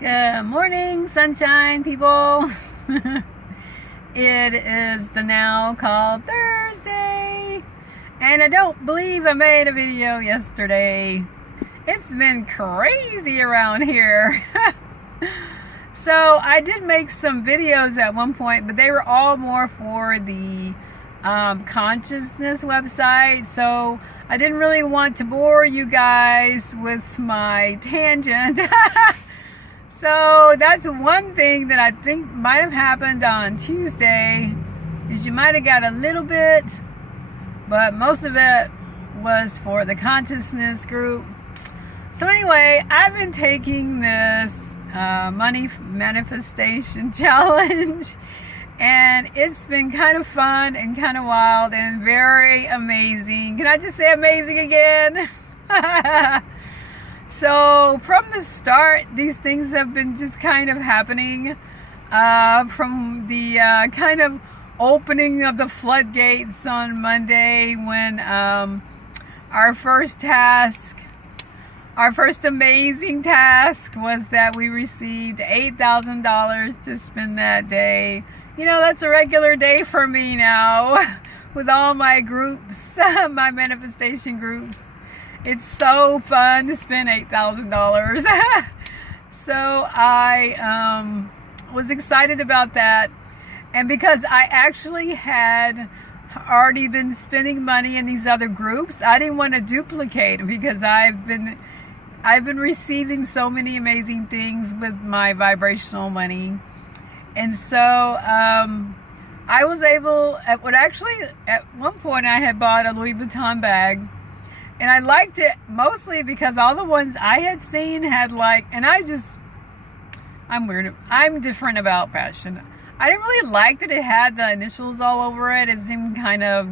Good morning, sunshine people. It is the now called Thursday, and I don't believe I made a video yesterday. It's been crazy around here. So I did make some videos at one point, but they were all more for the consciousness website, so I didn't really want to bore you guys with my tangent. So that's one thing that I think might have happened on Tuesday, is you might have got a little bit, but most of it was for the consciousness group. So anyway, I've been taking this money manifestation challenge, and it's been kind of fun and kind of wild and very amazing. Can I just say amazing again? So from the start, these things have been just kind of happening, from the kind of opening of the floodgates on Monday, when our first amazing task was that we received $8,000 to spend that day. You know, that's a regular day for me now with all my groups, my manifestation groups. It's so fun to spend $8,000. So I was excited about that. And because I actually had already been spending money in these other groups, I didn't want to duplicate, because I've been receiving so many amazing things with my vibrational money. And so I was able, at one point I had bought a Louis Vuitton bag. And I liked it mostly because all the ones I had seen had I'm weird. I'm different about fashion. I didn't really like that it had the initials all over it. It seemed kind of,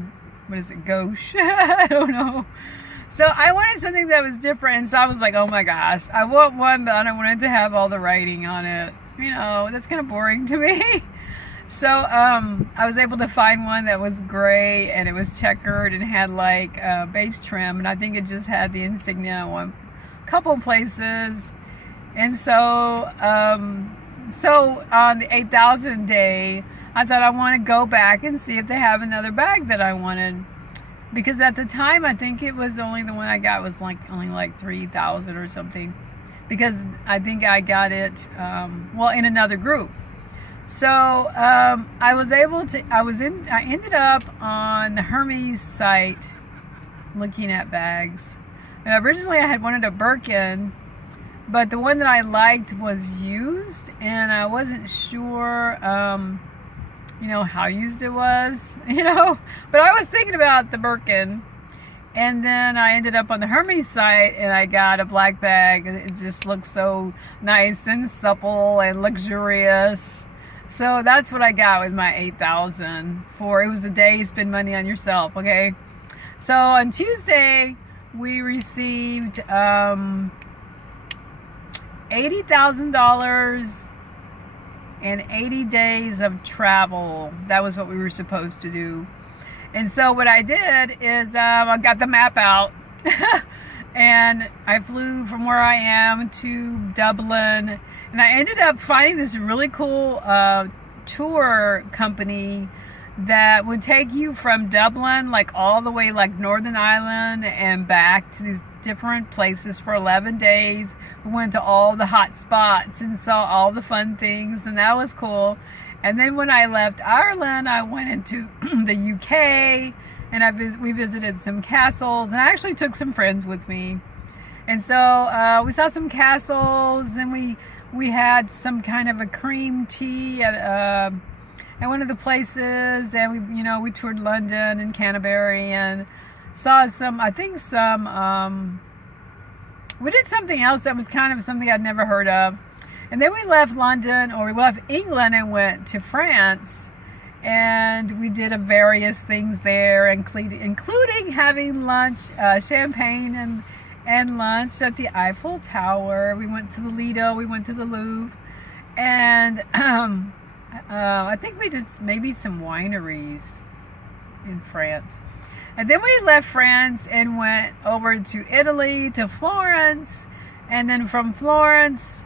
gauche? I don't know. So I wanted something that was different. And so I was like, oh my gosh, I want one, but I don't want it to have all the writing on it. You know, that's kind of boring to me. So I was able to find one that was gray, and it was checkered and had beige trim, and I think it just had the insignia in one couple places. And so on the 8,000 day, I thought I want to go back and see if they have another bag that I wanted, because at the time I think it was only the one I got was only 3,000 or something, because I think I got it in another group. So I ended up on the Hermes site looking at bags. And originally I had wanted a Birkin, but the one that I liked was used, and I wasn't sure, how used it was, but I was thinking about the Birkin. And then I ended up on the Hermes site, and I got a black bag. It just looked so nice and supple and luxurious. So that's what I got with my 8,000 for. It was a day you spend money on yourself, okay? So on Tuesday, we received $80,000 and 80 days of travel. That was what we were supposed to do. And so what I did is I got the map out and I flew from where I am to Dublin. And I ended up finding this really cool tour company that would take you from Dublin, all the way Northern Ireland and back to these different places for 11 days. We went to all the hot spots and saw all the fun things, and that was cool. And then when I left Ireland, I went into the UK, and we visited some castles, and I actually took some friends with me. And so we saw some castles, and we had some kind of a cream tea at one of the places, and we toured London and Canterbury and saw we did something else that was kind of something I'd never heard of. And then we left England and went to France, and we did various things there, including having lunch, champagne and lunch at the Eiffel Tower. We went to the Lido, we went to the Louvre, and I think we did maybe some wineries in France. And then we left France and went over to Italy, to Florence, and then from Florence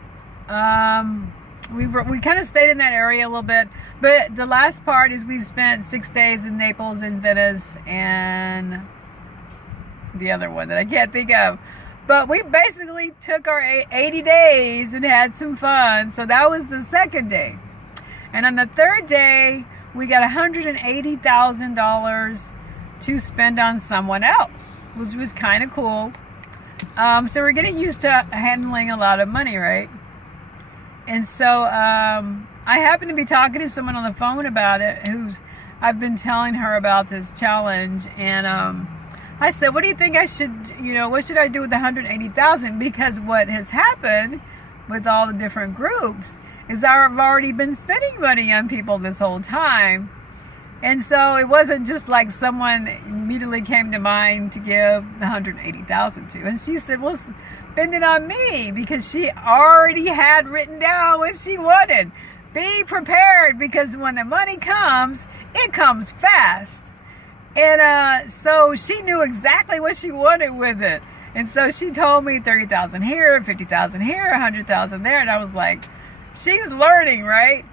We kind of stayed in that area a little bit, but the last part is we spent 6 days in Naples and Venice and the other one that I can't think of. But we basically took our 80 days and had some fun. So that was the second day. And on the third day, we got $180,000 to spend on someone else, which was kind of cool. So we're getting used to handling a lot of money, right? And so I happened to be talking to someone on the phone about it, I've been telling her about this challenge, and I said, what do you think I should, what should I do with the 180,000? Because what has happened with all the different groups is I've already been spending money on people this whole time. And so it wasn't just like someone immediately came to mind to give the 180,000 to. And she said, well, spend it on me, because she already had written down what she wanted. Be prepared, because when the money comes, it comes fast. And so she knew exactly what she wanted with it. And so she told me 30,000 here, 50,000 here, 100,000 there. And I was like, she's learning, right?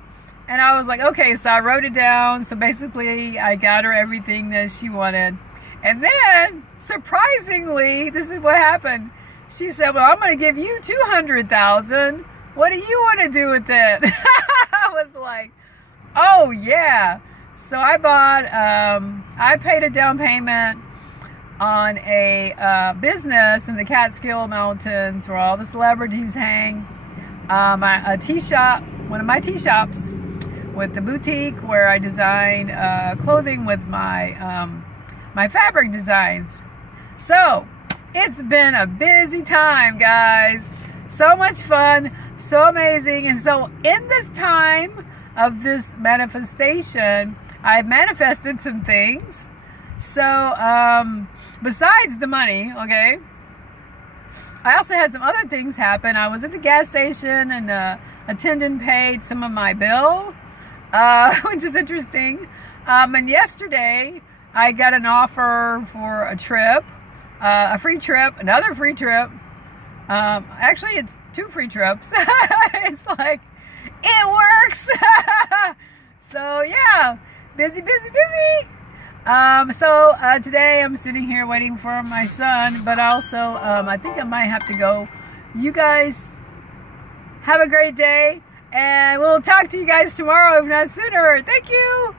And I was like, okay, so I wrote it down. So basically I got her everything that she wanted. And then surprisingly, this is what happened. She said, well, I'm going to give you 200,000. What do you want to do with it? I was like, oh yeah. So I bought, I paid a down payment on a business in the Catskill Mountains where all the celebrities hang. A tea shop, one of my tea shops with the boutique where I design clothing with my my fabric designs. So it's been a busy time, guys. So much fun, so amazing. And so in this time of this manifestation, I manifested some things. So besides the money, okay, I also had some other things happen. I was at the gas station and the attendant paid some of my bill, which is interesting. And yesterday I got an offer for a trip, a free trip, another free trip. Actually, it's 2 free trips. It's like, it works. So yeah, busy. So today I'm sitting here waiting for my son, but also I think I might have to go. You guys have a great day, and we'll talk to you guys tomorrow, if not sooner. Thank you.